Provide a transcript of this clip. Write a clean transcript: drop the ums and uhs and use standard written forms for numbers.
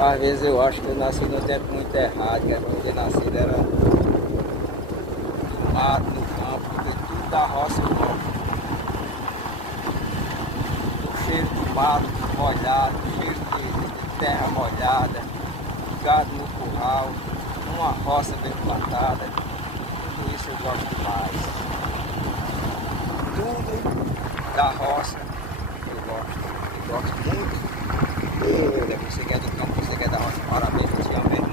Às vezes eu acho que eu nasci no tempo muito errado, que quando eu nasci era no mato, no campo, porque tudo da roça eu gosto. O cheiro de mato molhado, o cheiro de terra molhada, gado no curral, uma roça bem plantada, tudo isso eu gosto demais. Tudo da roça eu gosto muito. Você que é do campo, você que é da roça, parabéns, eu te amo.